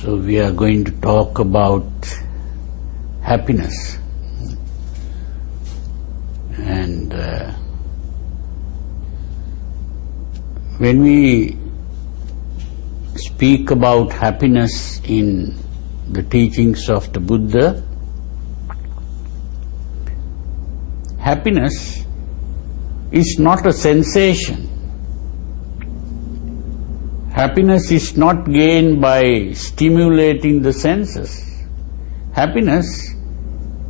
So we are going to talk about happiness. And when we speak about happiness in the teachings of the Buddha, happiness is not a sensation. Happiness is not gained by stimulating the senses. Happiness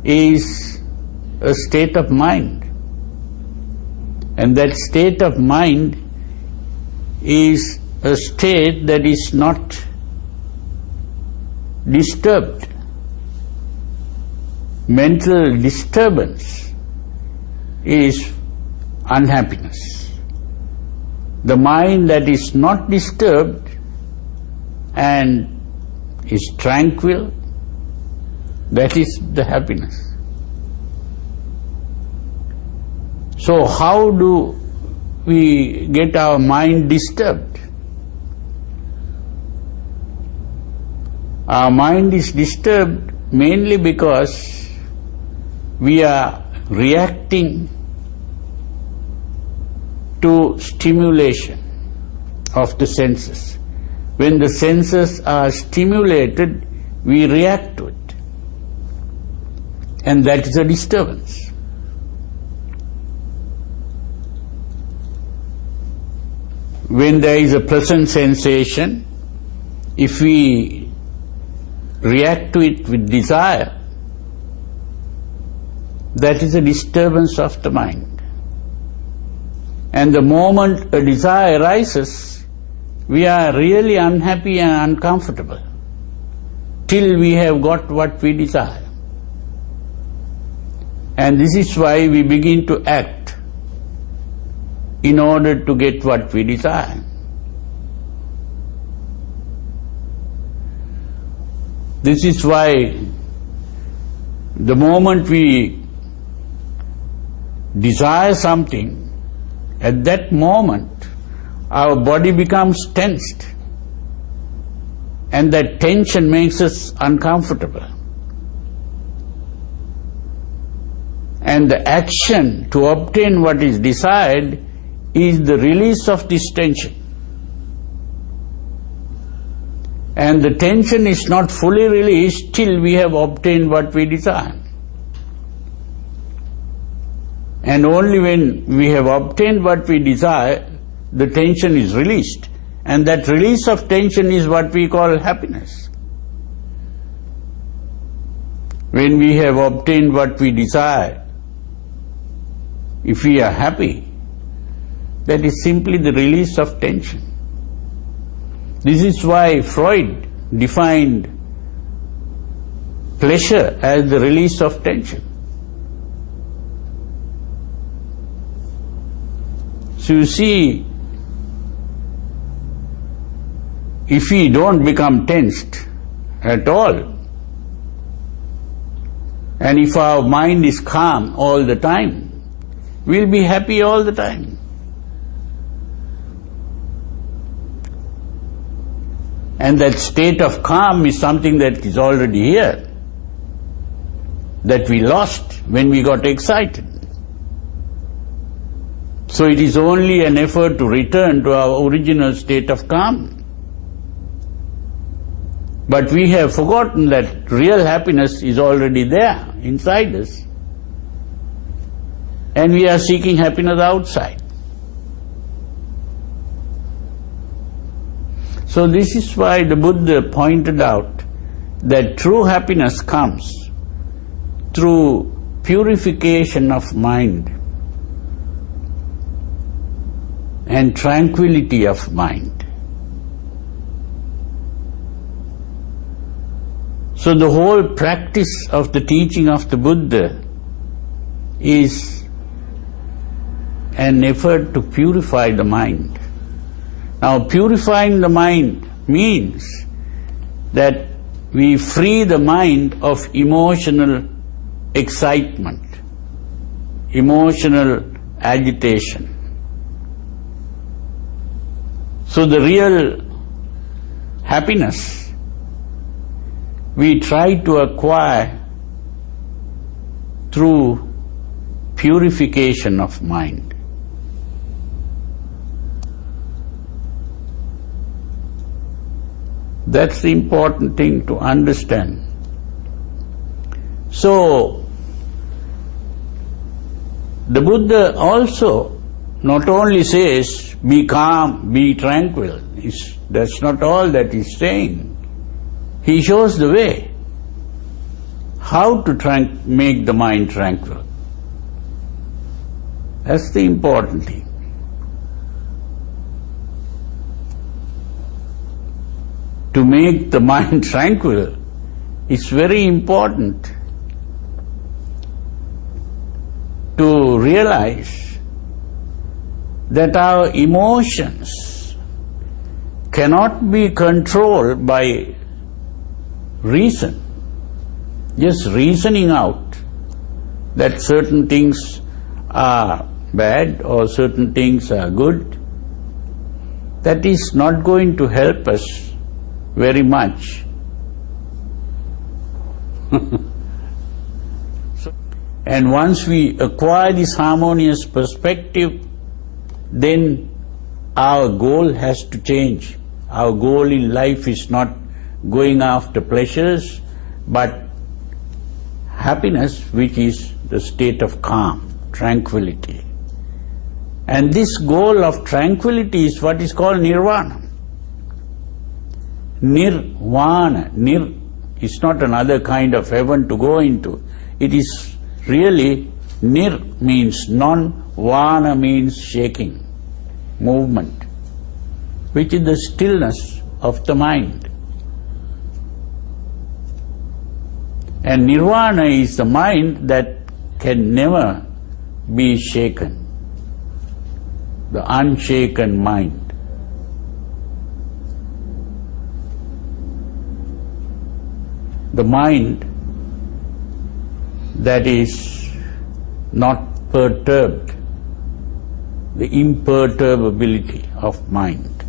is a state of mind. And that state of mind is a state that is not disturbed. Mental disturbance is unhappiness. The mind that is not disturbed and is tranquil, that is the happiness. So how do we get our mind disturbed? Our mind is disturbed mainly because we are reacting to stimulation of the senses. When the senses are stimulated, we react to it. And that is a disturbance. When there is a pleasant sensation, if we react to it with desire, that is a disturbance of the mind. And the moment a desire arises, we are really unhappy and uncomfortable till we have got what we desire. And this is why we begin to act in order to get what we desire. This is why the moment we desire something, at that moment our body becomes tensed, and that tension makes us uncomfortable. And the action to obtain what is desired is the release of this tension. And the tension is not fully released till we have obtained what we desire. And only when we have obtained what we desire, the tension is released. And that release of tension is what we call happiness. When we have obtained what we desire, if we are happy, that is simply the release of tension. This is why Freud defined pleasure as the release of tension. So you see, if we don't become tensed at all, and if our mind is calm all the time, we'll be happy all the time. And that state of calm is something that is already here, that we lost when we got excited. So it is only an effort to return to our original state of calm. But we have forgotten that real happiness is already there inside us. And we are seeking happiness outside. So this is why the Buddha pointed out that true happiness comes through purification of mind and tranquility of mind. So the whole practice of the teaching of the Buddha is an effort to purify the mind. Now, purifying the mind means that we free the mind of emotional excitement, emotional agitation. So the real happiness we try to acquire through purification of mind. That's the important thing to understand. So, the Buddha also not only says, be calm, be tranquil. That's not all that he's saying. He shows the way, how to make the mind tranquil. That's the important thing. To make the mind tranquil is very important to realize that our emotions cannot be controlled by reason. Just reasoning out that certain things are bad or certain things are good, that is not going to help us very much. And once we acquire this harmonious perspective, then our goal has to change. Our goal in life is not going after pleasures, but happiness, which is the state of calm, tranquility. And this goal of tranquility is what is called nirvana. Nirvana. Nir is not another kind of heaven to go into. It is really, nir means non, vana means shaking, movement, which is the stillness of the mind. And nirvana is the mind that can never be shaken, the unshaken mind. The mind that is not perturbed, the imperturbability of mind.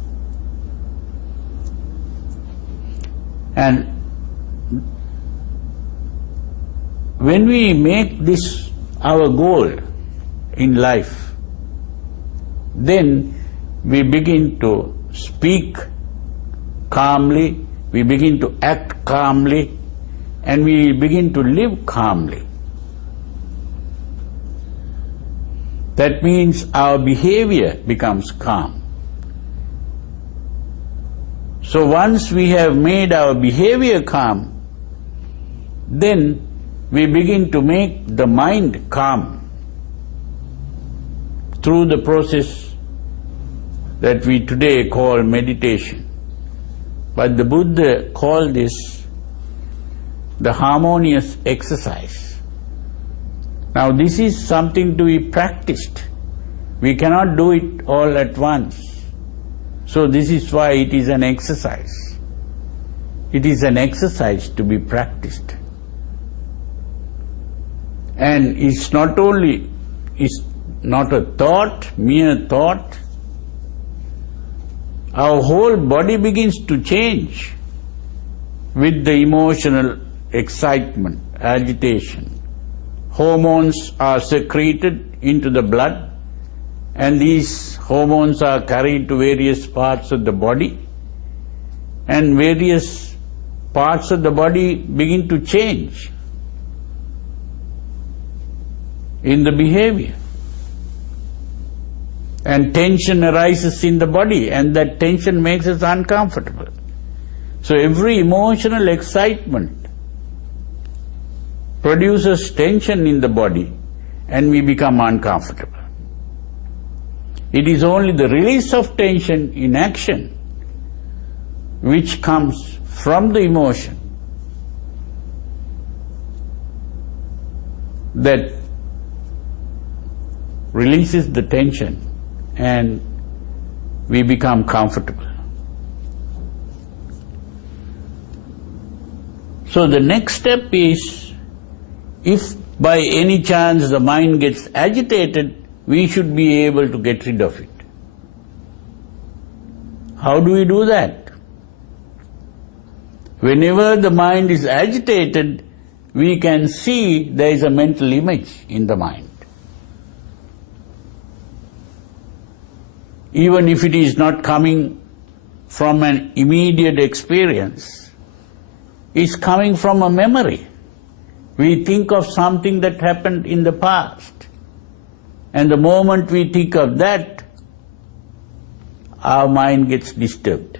And when we make this our goal in life, then we begin to speak calmly, we begin to act calmly, and we begin to live calmly. That means our behavior becomes calm. So once we have made our behavior calm, then we begin to make the mind calm through the process that we today call meditation. But the Buddha called this the harmonious exercise. Now this is something to be practiced. We cannot do it all at once. So this is why it is an exercise. It is an exercise to be practiced. And it's not a thought, mere thought. Our whole body begins to change with the emotional excitement, agitation. Hormones are secreted into the blood, and these hormones are carried to various parts of the body, and various parts of the body begin to change in the behavior. And tension arises in the body, and that tension makes us uncomfortable. So every emotional excitement produces tension in the body, and we become uncomfortable. It is only the release of tension in action which comes from the emotion that releases the tension, and we become comfortable. So the next step is, if by any chance the mind gets agitated, we should be able to get rid of it. How do we do that? Whenever the mind is agitated, we can see there is a mental image in the mind. Even if it is not coming from an immediate experience, it's coming from a memory. We think of something that happened in the past, and the moment we think of that, our mind gets disturbed.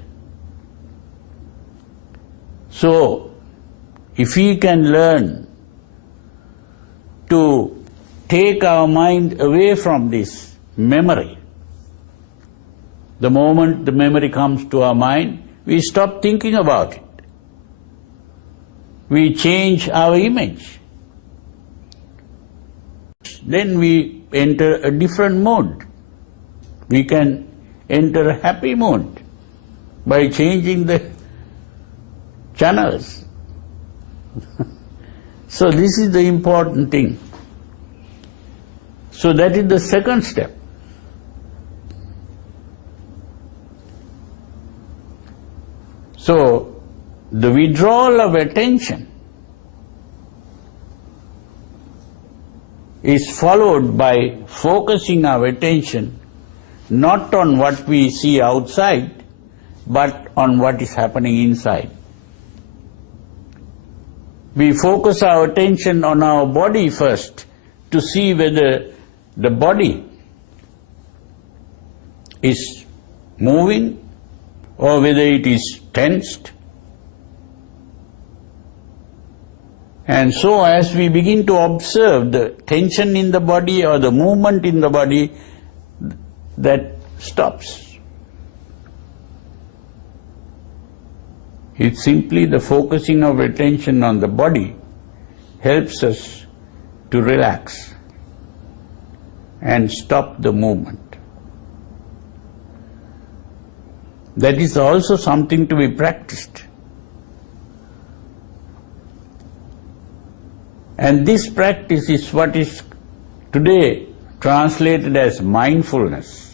So, if we can learn to take our mind away from this memory, the moment the memory comes to our mind, we stop thinking about it. We change our image. Then we enter a different mode. We can enter a happy mode by changing the channels. So this is the important thing. So that is the second step. So the withdrawal of attention is followed by focusing our attention not on what we see outside, but on what is happening inside. We focus our attention on our body first to see whether the body is moving or whether it is tensed. And so as we begin to observe the tension in the body or the movement in the body, that stops. It's simply the focusing of attention on the body helps us to relax and stop the movement. That is also something to be practiced. And this practice is what is today translated as mindfulness.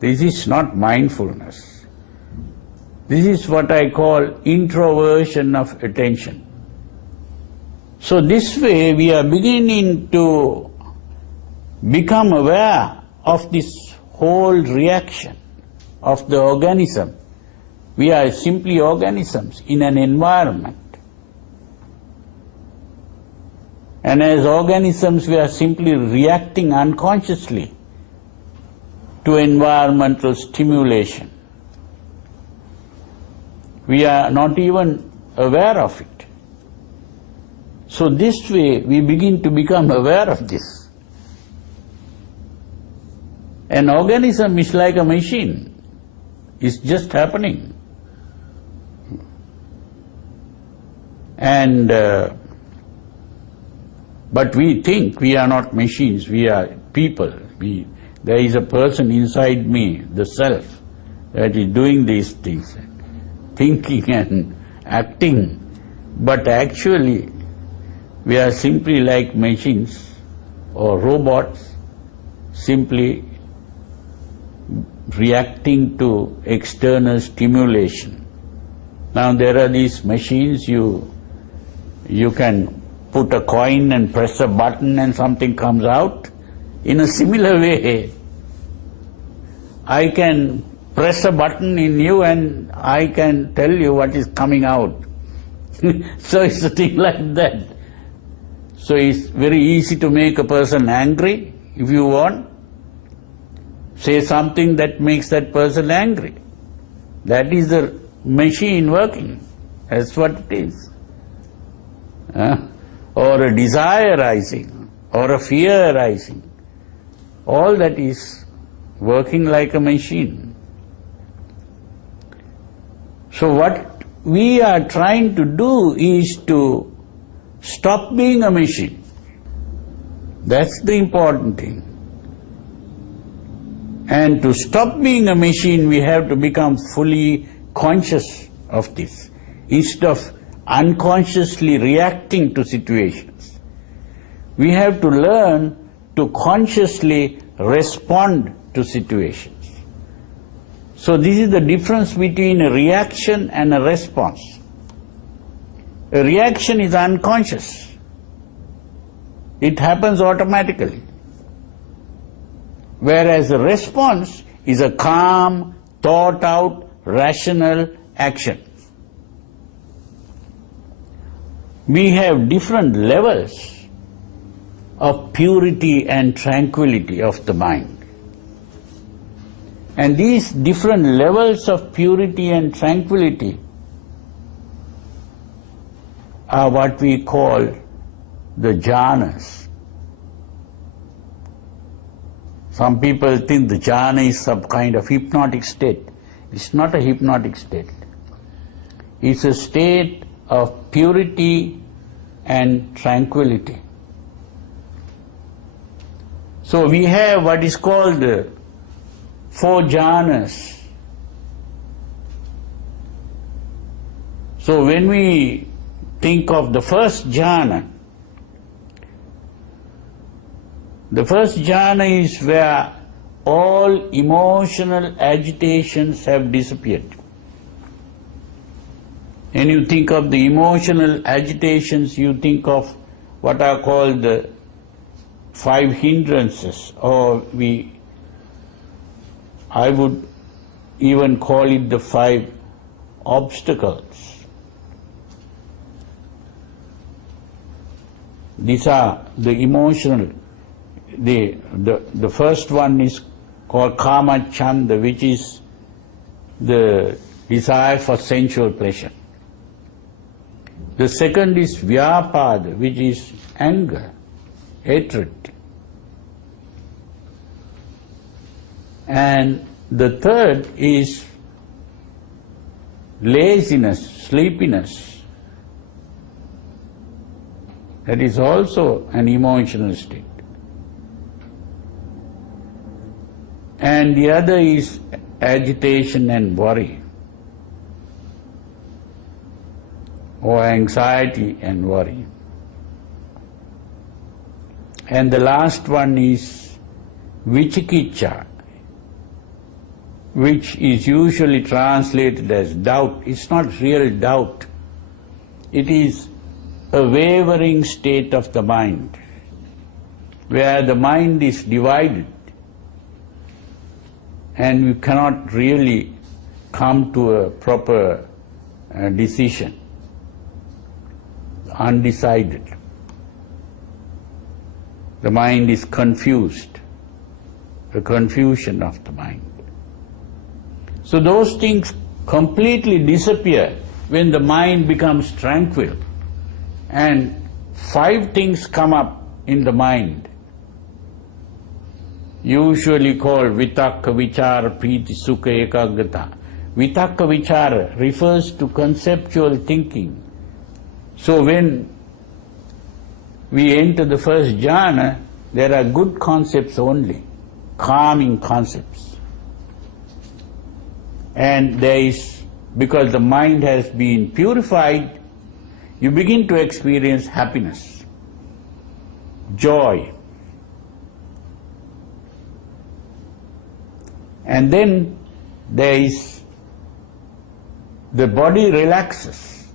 This is not mindfulness. This is what I call introversion of attention. So this way we are beginning to become aware of this whole reaction of the organism. We are simply organisms in an environment. And as organisms we are simply reacting unconsciously to environmental stimulation. We are not even aware of it. So this way we begin to become aware of this. An organism is like a machine. It's just happening. And but we think we are not machines, we are people. There is a person inside me, the self, that is doing these things, thinking and acting. But actually, we are simply like machines or robots, simply reacting to external stimulation. Now there are these machines, you can put a coin and press a button and something comes out. In a similar way, I can press a button in you and I can tell you what is coming out. So it's a thing like that. So it's very easy to make a person angry if you want. Say something that makes that person angry. That is the machine working. That's what it is. Or a desire rising, or a fear rising. All that is working like a machine. So what we are trying to do is to stop being a machine. That's the important thing. And to stop being a machine, we have to become fully conscious of this, instead of unconsciously reacting to situations. We have to learn to consciously respond to situations. So this is the difference between a reaction and a response. A reaction is unconscious. It happens automatically. Whereas a response is a calm, thought out, rational action. We have different levels of purity and tranquility of the mind. And these different levels of purity and tranquility are what we call the jhanas. Some people think the jhana is some kind of hypnotic state. It's not a hypnotic state. It's a state of purity and tranquility. So we have what is called the 4 jhanas. So when we think of the first jhana is where all emotional agitations have disappeared. When you think of the emotional agitations, you think of what are called the 5 hindrances, or I would even call it the 5 obstacles. These are the emotional. The first one is called kama chanda, which is the desire for sensual pleasure. The second is vyapada, which is anger, hatred. And the third is laziness, sleepiness. That is also an emotional state. And the other is agitation and worry, or anxiety and worry. And the last one is vichikicha, which is usually translated as doubt. It's not real doubt. It is a wavering state of the mind, where the mind is divided and you cannot really come to a proper decision, undecided. The mind is confused, the confusion of the mind. So those things completely disappear when the mind becomes tranquil, and 5 things come up in the mind, usually called vitakka, vichara, priti, sukha, ekagrata. Vitakka, vichara refers to conceptual thinking. So when we enter the first jhana, there are good concepts only, calming concepts. And there is, because the mind has been purified, you begin to experience happiness, joy. And then there is, the body relaxes,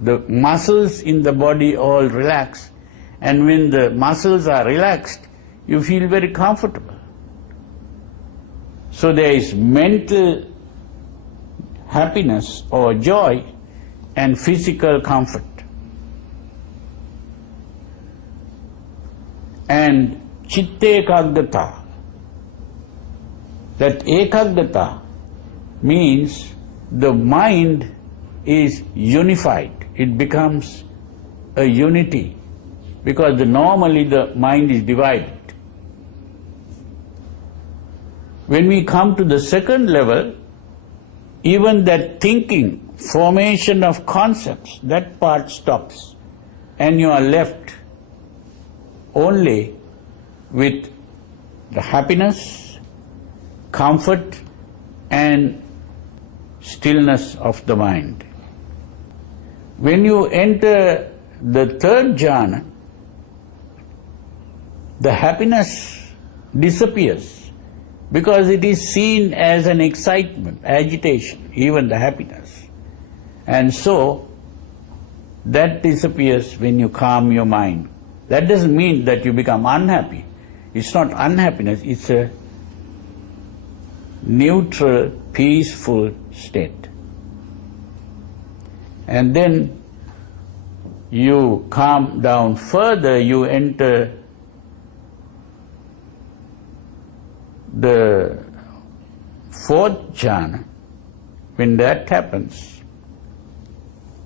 the muscles in the body all relax, and when the muscles are relaxed, you feel very comfortable. So there is mental happiness or joy and physical comfort. And chitta ekagrata, that ekagrata means the mind is unified. It becomes a unity, because normally the mind is divided. When we come to the second level, even that thinking, formation of concepts, that part stops, and you are left only with the happiness, comfort, and stillness of the mind. When you enter the third jhana, the happiness disappears, because it is seen as an excitement, agitation, even the happiness. And so that disappears when you calm your mind. That doesn't mean that you become unhappy. It's not unhappiness, it's a neutral, peaceful state. And then you calm down further, you enter the fourth jhana. When that happens,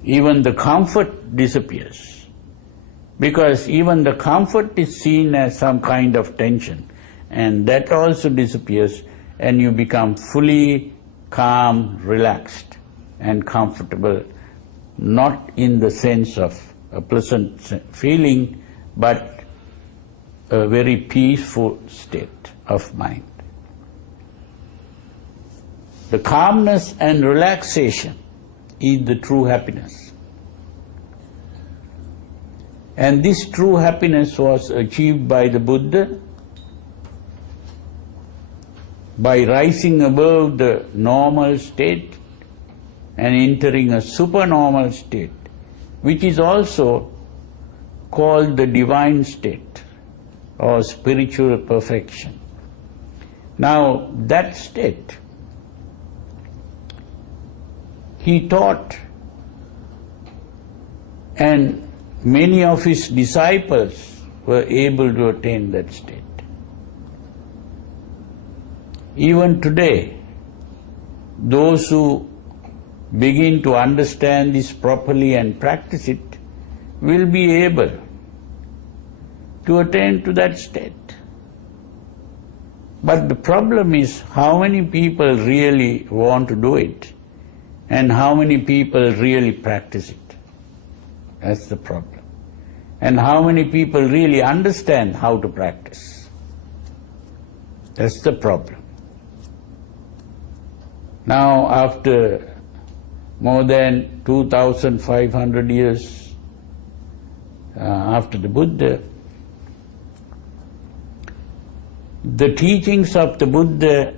even the comfort disappears, because even the comfort is seen as some kind of tension, and that also disappears, and you become fully calm, relaxed and comfortable, not in the sense of a pleasant feeling, but a very peaceful state of mind. The calmness and relaxation is the true happiness. And this true happiness was achieved by the Buddha by rising above the normal state and entering a supernormal state, which is also called the divine state or spiritual perfection. Now, that state, he taught, and many of his disciples were able to attain that state. Even today, those who begin to understand this properly and practice it will be able to attain to that state. But the problem is how many people really want to do it and how many people really practice it. That's the problem. And how many people really understand how to practice. That's the problem. Now, after more than 2,500 years after the Buddha, the teachings of the Buddha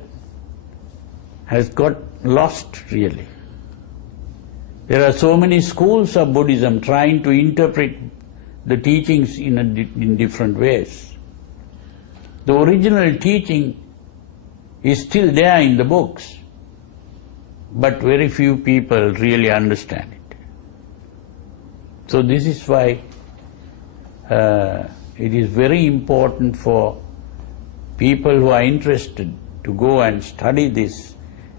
has got lost really. There are so many schools of Buddhism trying to interpret the teachings in different ways. The original teaching is still there in the books, but very few people really understand it. So this is why it is very important for people who are interested to go and study this,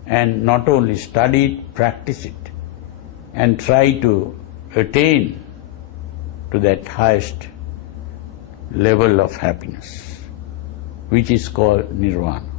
and not only study it, practice it, and try to attain to that highest level of happiness, which is called nirvana.